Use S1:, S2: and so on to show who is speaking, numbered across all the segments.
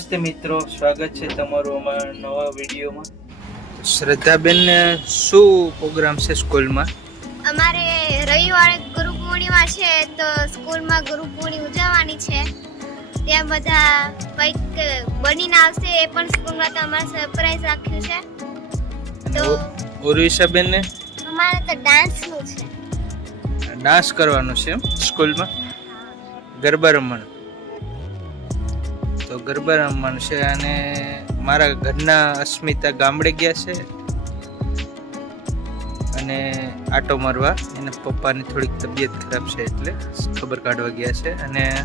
S1: નમસ્તે મિત્રો સ્વાગત છે તમારું અમારા નવા વિડીયોમાં. શ્રદ્ધાબેનને શું પ્રોગ્રામ છે સ્કૂલમાં?
S2: અમારે રવિવારે ગુરુ પૂર્ણિમા છે તો સ્કૂલમાં ગુરુ પૂર્ણિમા ઉજવવાની છે. ત્યાં બધા કંઈક બનીને આવશે એ પણ સ્કૂલમાં તો અમારે સરપ્રાઈઝ રાખ્યું છે. તો
S1: ઉર્વિશાબેનને
S2: અમારે તો ડાન્સનું છે.
S1: ડાન્સ કરવાનો છે એમ સ્કૂલમાં? ગરબા રમવાનું? ગરબા રમવાનું છે અને મારા ઘરના અસ્મિતા ગામડે ગયા છે. અને આટો મારવા. એના પપ્પાની થોડીક તબિયત ખરાબ છે એટલે ખબર કાઢવા ગયા છે. અને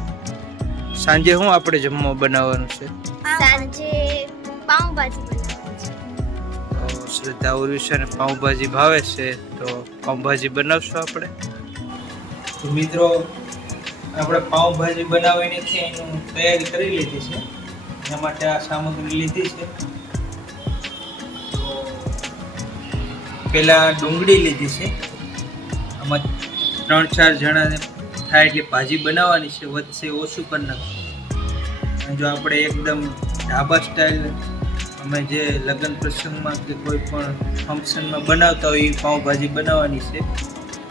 S1: સાંજે શું આપણે જમવા બનાવવાનું છે?
S2: સાંજે પાઉંભાજી બનાવવાની છે.
S1: તો છે અને પાઉંભાજી ભાવે છે. તો પાઉંભાજી બનાવશું આપણે? તો મિત્રો આપણે પાઉંભાજી બનાવીને છે એનું તૈયારી કરી લીધી છે. એના માટે આ સામગ્રી લીધી છે. પેલા ડુંગળી લીધી છે. આમાં ત્રણ ચાર જણાને થાય એટલે ભાજી બનાવવાની છે, વધશે, ઓછું કરી નાખશું. જો આપણે એકદમ ઢાબા સ્ટાઇલ અમે જે લગ્ન પ્રસંગમાં કે કોઈ પણ ફંક્શનમાં બનાવતા હોય એ પાઉંભાજી બનાવવાની છે.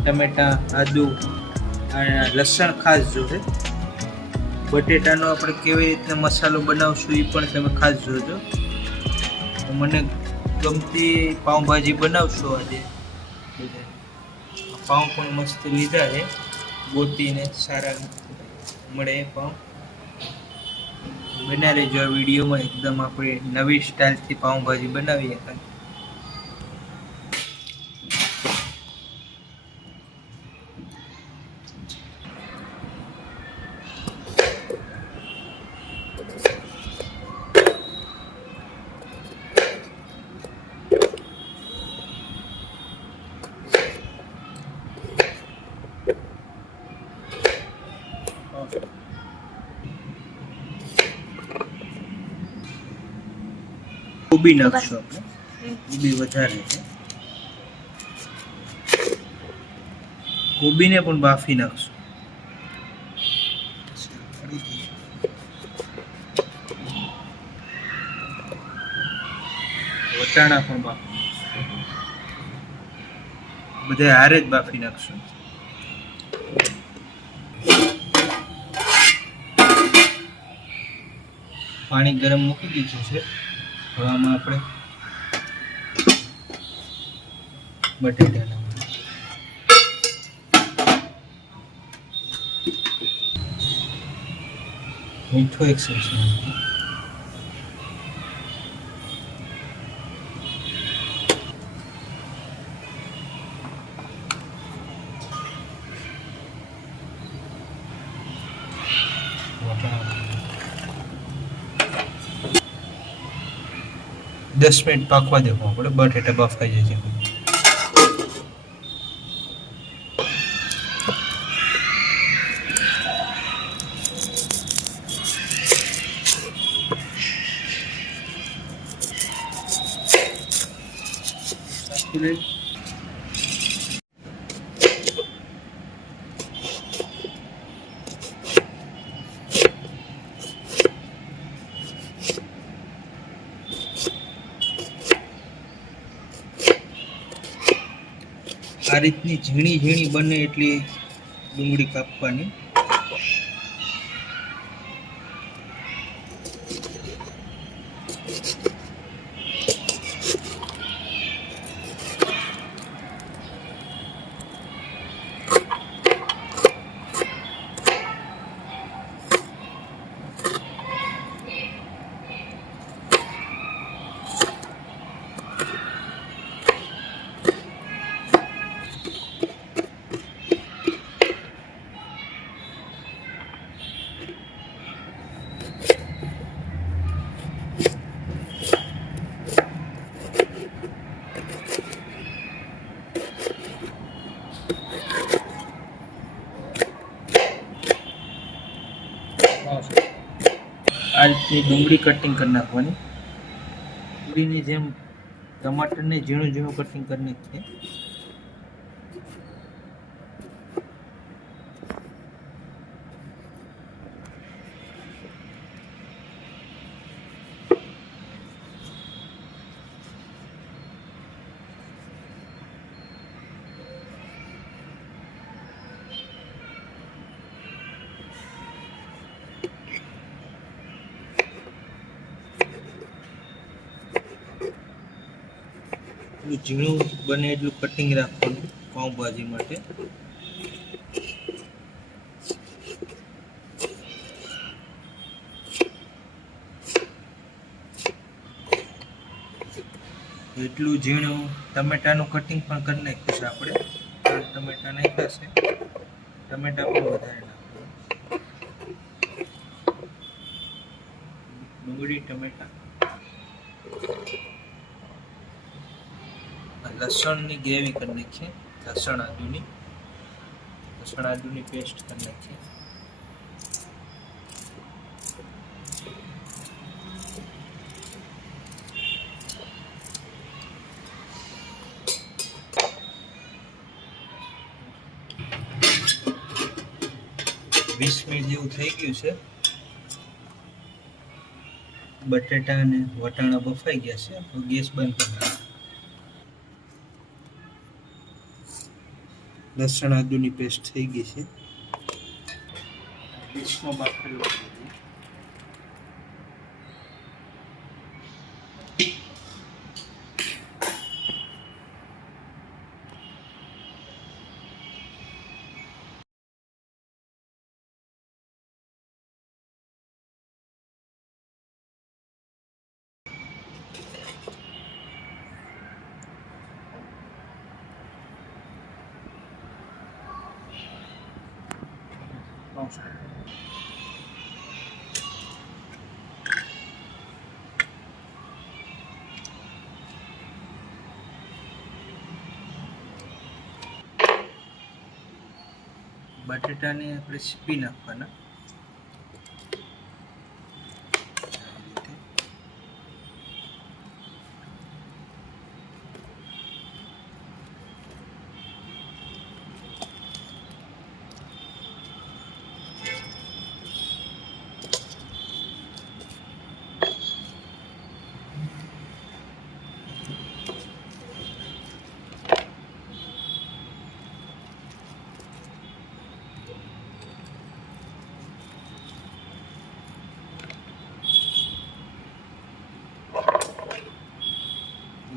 S1: ટમેટાં, આદુ અને લસણ ખાસ જોશે બટેટાનો આપણે કેવી રીતના મસાલો બનાવશું એ પણ તમે ખાસ જોજો. મને ગમતી પાઉંભાજી બનાવશો આજે. પાઉં પણ મસ્ત લીધા છે. ગોતીને સારા મળે પાઉં. બના રહેજો આ વિડીયોમાં. એકદમ આપણે નવી સ્ટાઇલથી પાઉંભાજી બનાવીએ કોબી નાખશું આપણે. કોબી વધારે છે. કોબીને પણ બાફી નાખશું. વટાણા પણ બાફી બધા હારે જ બાફી નાખશું. પાણી ગરમ મૂકી દીધું છે. હવે આપણે બટેટા. મીઠું એક ચમચી દસ મિનિટ પાકવા દેવું આપણે. બટેટા બફાઈ જાય છે. આ રીતની ઝીણી ઝીણી બને એટલી ડુંગળી કાપવાની. ડુંગળી કટિંગ કરી નાખવાની. ડુંગળીની જેમ ટમાટરને ઝીણું ઝીણું કટિંગ કરી નાખીએ. એટલું ઝીણું બને એટલું કટિંગ રાખવાનું પાઉંભાજી માટે. એટલું ઝીણું ટમેટાનું કટિંગ પણ કરી નાખ્યું આપણે. ટમેટા નાખ્યા છે. ટમેટા પણ વધારે નાખવાનું. ડુંગળી, ટમેટા. લસણની ગ્રેવી કરી નાખીએ, લસણ આદુની. લસણ આદુની પેસ્ટ કરી નાખીએ. વીસ મિનિટ જેવું થઈ ગયું છે. બટેટા અને વટાણા બફાઈ ગયા છે. ગેસ બંધ કરી લસણ આદુની પેસ્ટ થઈ ગઈ છે. ડીશમાં બાફેલું. છે. બટેટાને આપણે સીપી નાખવાના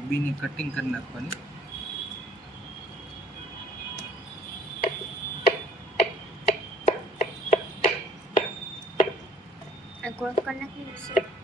S1: કોબીની કટિંગ કરી નાખવાની.
S2: ગોળ કરી નાખ્યું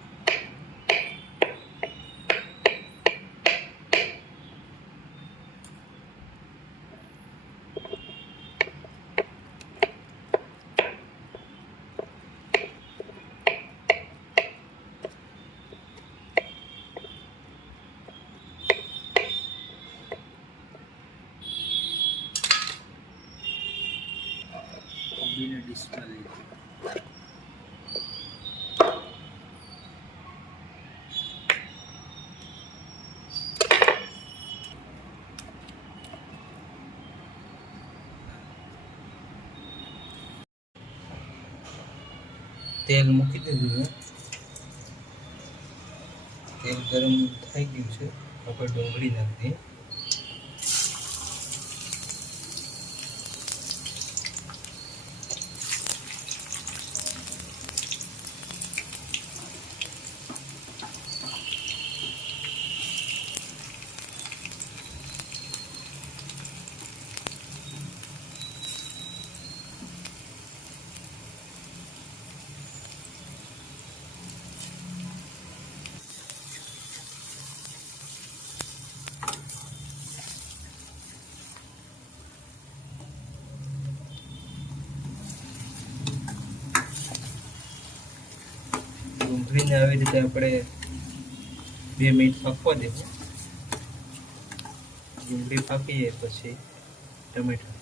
S1: તેલ મૂકી દીધું તેલ ગરમ થઈ ગયું છે. આપણે ડુંગળી નાખી ડુંગળીને આવી રીતે આપણે બે મિનિટ પાકવા દેવું ડુંગળી પાકી જાય પછી ટમેટા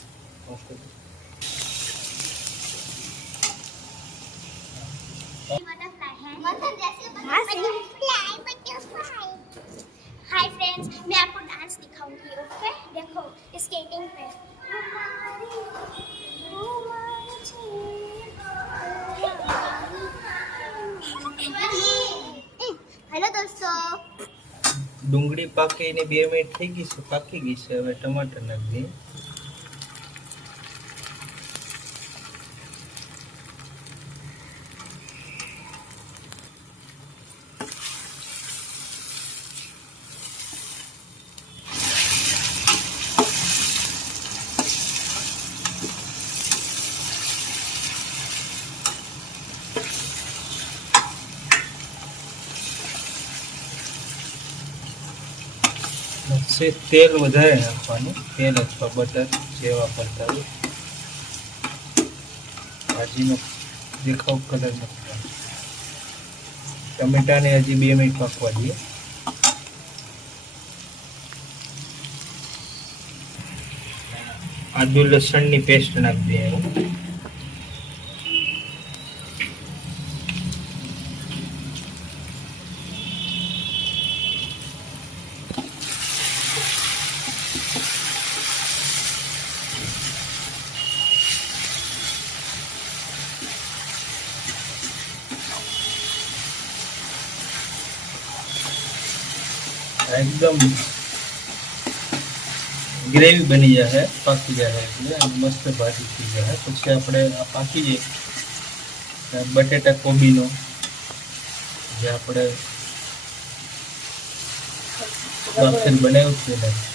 S1: બે મિનિટ થઈ ગઈ છે પાકી ગઈ છે હવે ટમાટર નાખી છે તેલ વધારે નાખવાનું. તેલ અથવા બટર જે વાપરતા હોય. ભાજીનો દેખાવ કલર નાખવાનો ટમેટાને હજી બે મિનિટ પાકવા દઈએ. આદુ લસણની પેસ્ટ નાખી દઈએ અહીં. આ એકદમ ગ્રેવી બની જશે પાકી જશે એટલે આમ મસ્ત ભાજી થઈ જશે પછી આપણે આ પાકી જાય ત્યાં બટેટા કોબીનો જે આપણે બાફેલ બનાવ્યું છે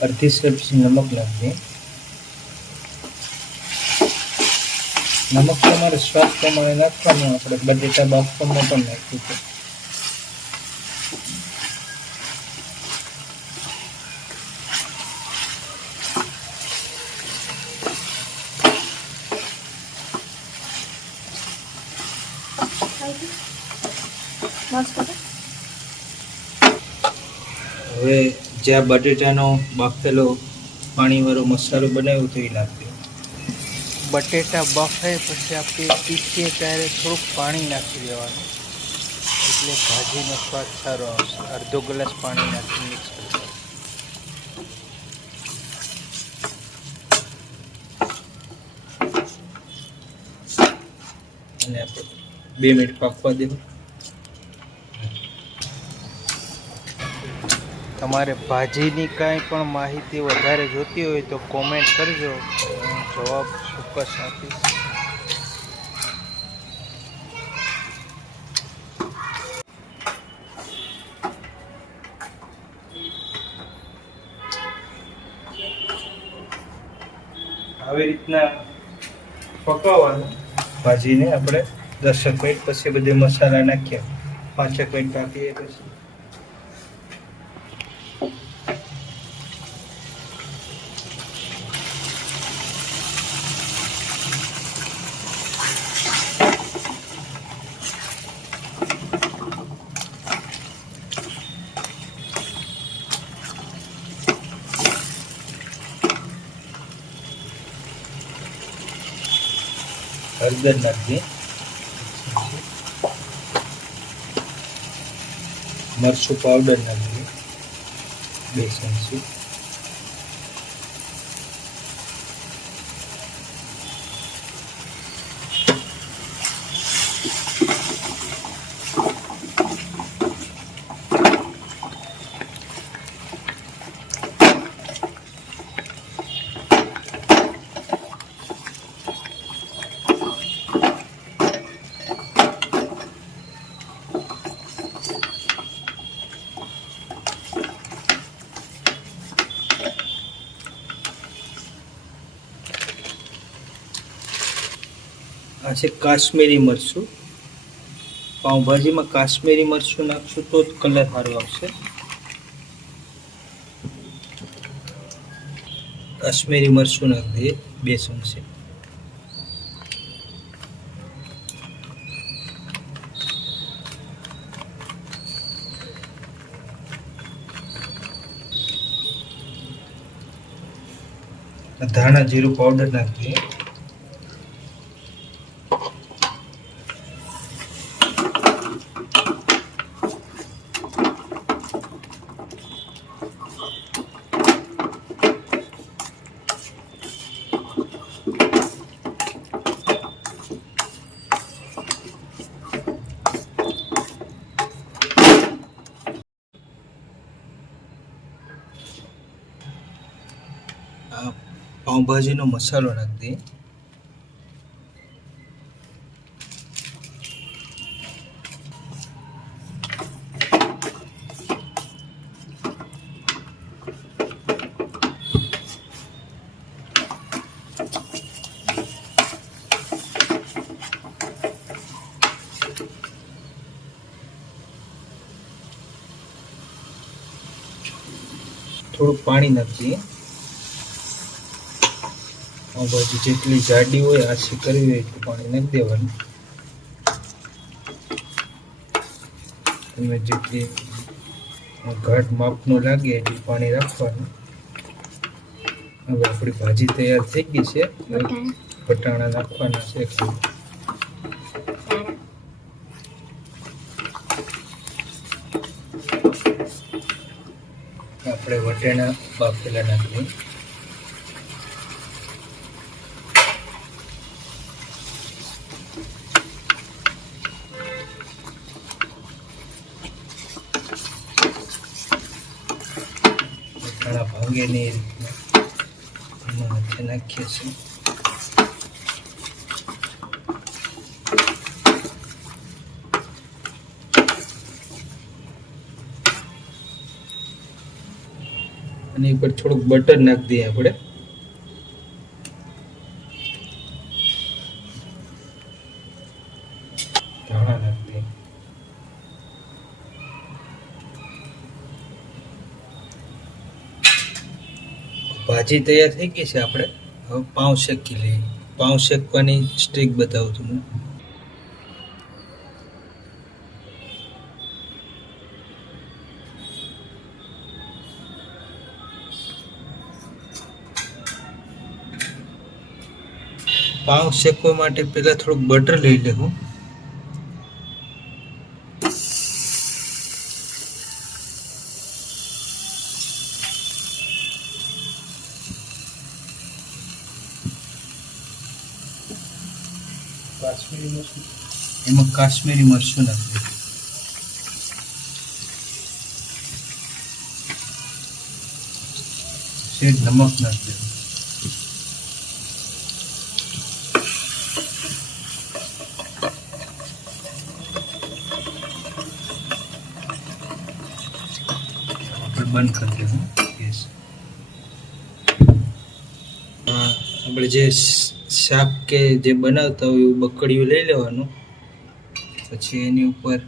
S1: અડધી ચમચી નમક નાખીએ નમક તમારે સ્વાદ પ્રમાણે નાખવાનું આપણે બટેટા બાફવામાં પણ નાખ્યું છે. હવે જ્યાં બટેટાનો બાફેલો પાણીવાળો મસાલો બનાવ્યો તો એ નાખ્યો બટેટા બફે પછી આપણે પીસીએ ત્યારે થોડુંક પાણી નાખી દેવાનું. એટલે ભાજીનો સ્વાદ સારો આવશે. અડધો ગ્લાસ પાણી નાખી મિક્સ કરી અને આપણે બે મિનિટ પાકવા દેવું. તમારે ભાજીની કાંઈ પણ માહિતી વધારે જોતી હોય તો કોમેન્ટ કરજો. હું જવાબ ચોક્કસ આપીશ. આવી રીતના પકાવવાનું. ભાજીને આપણે દસક મિનિટ પછી બધે મસાલા નાખ્યા. પાંચેક મિનિટ આપીએ પછી હળદર નાખીએ મરચું પાવડર નાખીએ બે ચમચી. છે કાશ્મીરી મરચું. પાઉંભાજીમાં કાશ્મીરી મરચું નાખશું તો જ કલર સારો આવશે. કાશ્મીરી મરચું નાખી દઈએ, બે ચમચી. ધાણા જીરું પાવડર નાખી પાઉંભાજીનો મસાલો નાખી દઈએ થોડું પાણી નાખીએ. પાઉંભાજી જેટલી જાડી હોય આછી કરવી હોય એટલું પાણી નાખી દેવાનું. તમે જેટલી ઘાટ માપનું લાગે એટલું પાણી રાખવાનું. હવે આપણી ભાજી તૈયાર થઈ ગઈ છે. વટાણા નાખવાના છે આપણે વટાણા બાફેલા નાખીએ. વચ્ચે નાખીએ છીએ. અને ઉપર થોડુંક બટર નાખી દઈએ આપણે. ભાજી તૈયાર થઈ ગઈ છે આપણે. હવે પાઉં શેકી લઈએ. પાઉં શેકવાની સ્ટ્રીક બતાવું હું પાઉં શેકવા માટે પહેલાં થોડુંક બટર લઈ લેવું કાશ્મીરી મરચું એમાં કાશ્મીરી મરચું નાખી શેઠ નમક નાખી દેવું બંધ કરી દેવું ગેસ આપણે જે શાક કે જે બનાવતા હોય એવું બકડિયું લઈ લેવાનું. પછી એની ઉપર.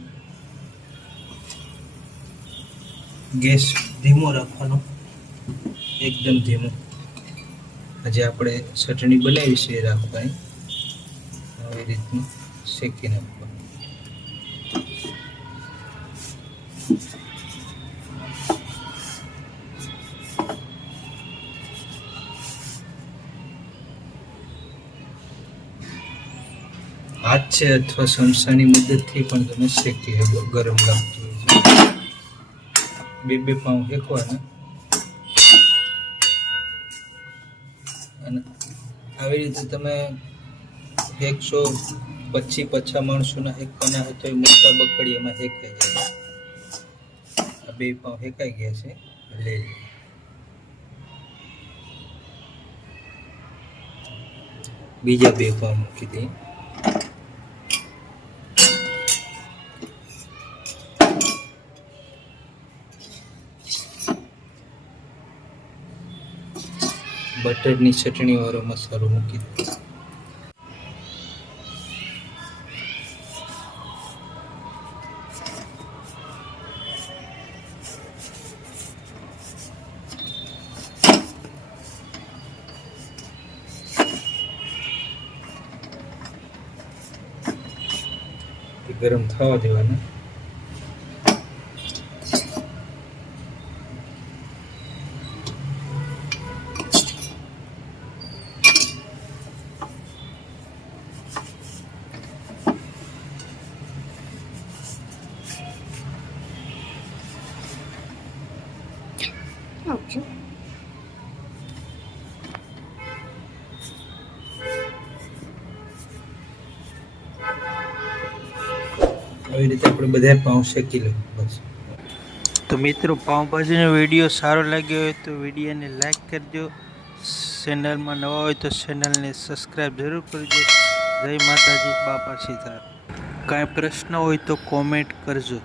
S1: ગેસ ધીમો રાખવાનો. એકદમ ધીમો. આજે આપણે ચટણી બનાવી છે રાખવાની. આવી રીતનું શેકી નાખવાનું હાથ છે અથવા સમસાની મદદથી પણ તમે શેકી શકો ગરમ લાગતું હોય છે. બે બે પાઉં શેકવાના. અને આવી રીતે તમે એકસો પચીસ પછા માણસોના હેકવાના હોય તો એ મોટા બકડીયામાં હેકાઈ જાય. આ બે પાઉં હેકાઈ ગયા છે. લઈ. બીજા બે પાઉં મૂકી દઈએ. બટરની ચટણી વાળો મસાલો મૂકી દો. એ ગરમ થવા દેવાના. આવી રીતે આપણે બધા પાઉં શેકી લઈએ બસ. તો મિત્રો, પાઉંભાજીનો વીડિયો સારો લાગ્યો હોય તો વિડીયોને લાઇક કરજો. ચેનલમાં નવા હોય તો ચેનલને સબસ્ક્રાઈબ જરૂર કરજો. જય માતાજી, બાપા સીતારામ. કાંઈ પ્રશ્ન હોય તો કોમેન્ટ કરજો.